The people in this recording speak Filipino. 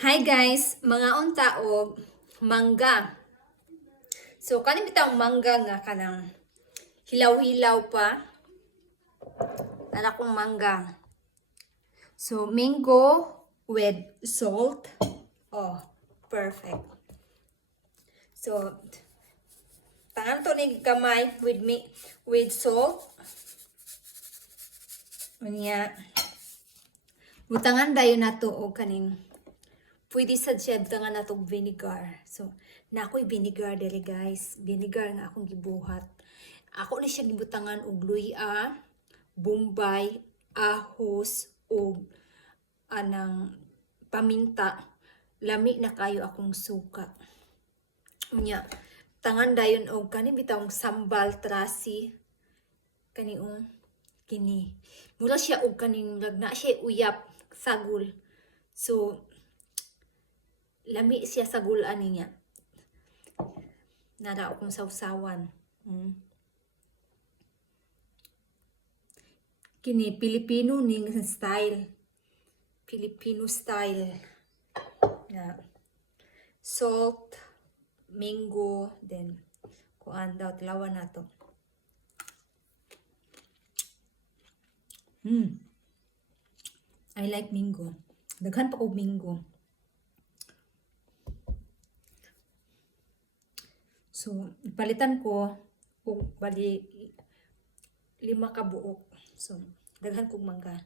Hi guys, mga unta og mangga. So kaning bitang mangga nga kanang hilaw-hilaw pa. Ana kong mangga. So mango with salt. Oh, perfect. So tangan to ni kamay with salt. Unya. Butangan dayon nato og kaning pwede sa shed tangan natong vinegar. So, na ako'y vinegar dere guys. Vinegar nga akong gibuhat. Ako na siya gibutangan og luya, bombay, ahos, og anang paminta. Lami na kayo akong suka. Unya, tangan dayon og kani bitawng sambal trasi. Kaniong kini. Mura siya og kaning lagna siya uyap sagol. So, lami siya sa gulan niya. Nara akong sausawan. Kini Filipino ning style. Filipino style. Yeah. Salt, mango, then kuan daw tilawan na to. I like mango. Daghan pa og mango. So, palitan ko kung bali 5 ka buok. So, daghan kong mangga.